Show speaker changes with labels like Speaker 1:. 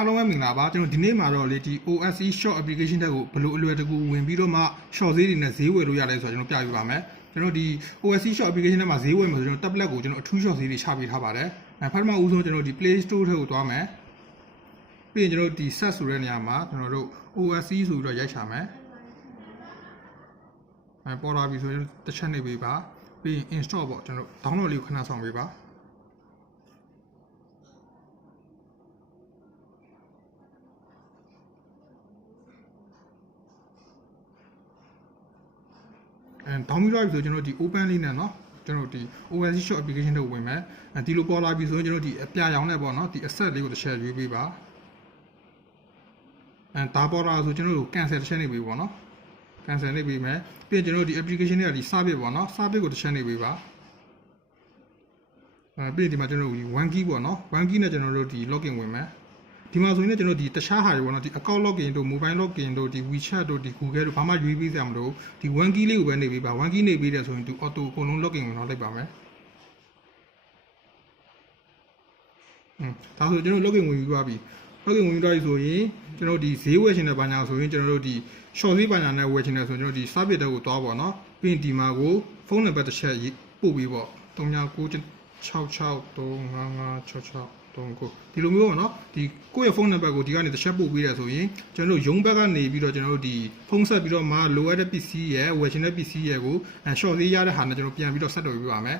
Speaker 1: အားလုံးပဲမင်္ဂလာပါကျွန်တော်ဒီနေ့မှာတော့လေဒီ OSE short application တက်ကိုဘယ်လိုအလွယ်တကူဝင်ပြီးတော့မှ short ဈေးတွေနဲ့ဈေးဝယ်လို့ရတယ်ဆိုတော့ကျွန်တော်ပြပြပါမယ်ကျွန်တော်ဒီ OSE short application တက်မှာဈေးဝယ်မှာဆိုကျွန်တော် tablet ကိုကျွန်တော်အထူး short ဈေးတွေချပေးထားပါတယ်အဲပထမဦးဆုံးကျွန်တော်ဒီ Play Store ထဲကိုသွားမယ်ပြီးရင်ကျွန်တော်ဒီ search ဆိုတဲ့နေရာမှာကျွန်တော်တို့ OSE ဆိုပြီးတော့ရိုက်ချမယ်အဲပေါ်လာပြီဆိုရင်တစ်ချက်နေပေးပါပြီးရင် install ပေါ့ကျွန်တော် download လေးကိုခဏဆောင်ပေးပါ ဒေါင်းပြီးတော့ပြီဆိုကျွန်တော်ဒီ open လေးနဲ့เนาะကျွန်တော်ဒီ OS shop application တွေကိုဝင်မယ်အဲဒီလိုပေါ်လာပြီဆိုရင်ကျွန်တော်ဒီအပြရောင်နဲ့ပေါ့เนาะဒီ asset လေးကိုတစ်ချက်ရွေးပေးပါအဲဒါပေါ်လာဆိုကျွန်တော်တို့ cancel တစ်ချက်နေပေးပေါ့เนาะ cancel နေပေးမယ်ပြီးရင်ကျွန်တော်တို့ဒီ application တွေကဒီ service ပေါ့เนาะ service ကိုတစ်ချက်နေပေးပါအဲပြီးရင်ဒီမှာကျွန်တော်တို့ဒီ one key ပေါ့เนาะ one key နဲ့ကျွန်တော်တို့ဒီ login ဝင်မယ် ဒီမှာဆိုရင်လည်းကျွန်တော်ဒီတခြားဟာတွေပေါ့နော်ဒီ account login တို့ mobile login တို့ဒီ WeChat တို့ဒီ Google တို့ဘာမှရွေးပေးစရာမလိုဒီ one key လေးကိုပဲနေပြီးပါ one key နေပြီးတယ်ဆိုရင်သူ auto အကုန်လုံး login ဝင်တော့လိုက်ပါမယ်อืมဒါဆိုကျွန်တော် login ဝင်ပြီးသွားပြီ login ဝင်ပြီးသွားပြီဆိုရင်ကျွန်တော်ဒီဈေးဝယ်ရှင်တဲ့ဘာညာဆိုရင်ကျွန်တော်တို့ဒီ short ဈေးဘာညာနဲ့ဝယ်ရှင်တဲ့ဆိုရင်ကျွန်တော်ဒီ service တက်ကိုသွားပေါ့နော်ပြီးရင်ဒီမှာကိုဖုန်းနံပါတ်တစ်ချက်ပို့ပြီးပေါ့39 663556639ဒီလိုမျိုးပေါ့နော်ဒီကိုယ့်ရဲ့ဖုန်းနံပါတ်ကိုဒီကနေတစ်ချက်ပို့ပေးရဆိုရင်ကျွန်တော်တို့ရုံးဘက်ကနေပြီးတော့ကျွန်တော်တို့ဒီဖုန်းဆက်ပြီးတော့မှလိုအပ်တဲ့ပစ္စည်းရဲ့ဝယ်ရှင်တဲ့ပစ္စည်းရဲ့ကိုရှော့သေးရတဲ့ဟာနဲ့ကျွန်တော်ပြန်ပြီးတော့ဆက်တော်ပြပါမယ်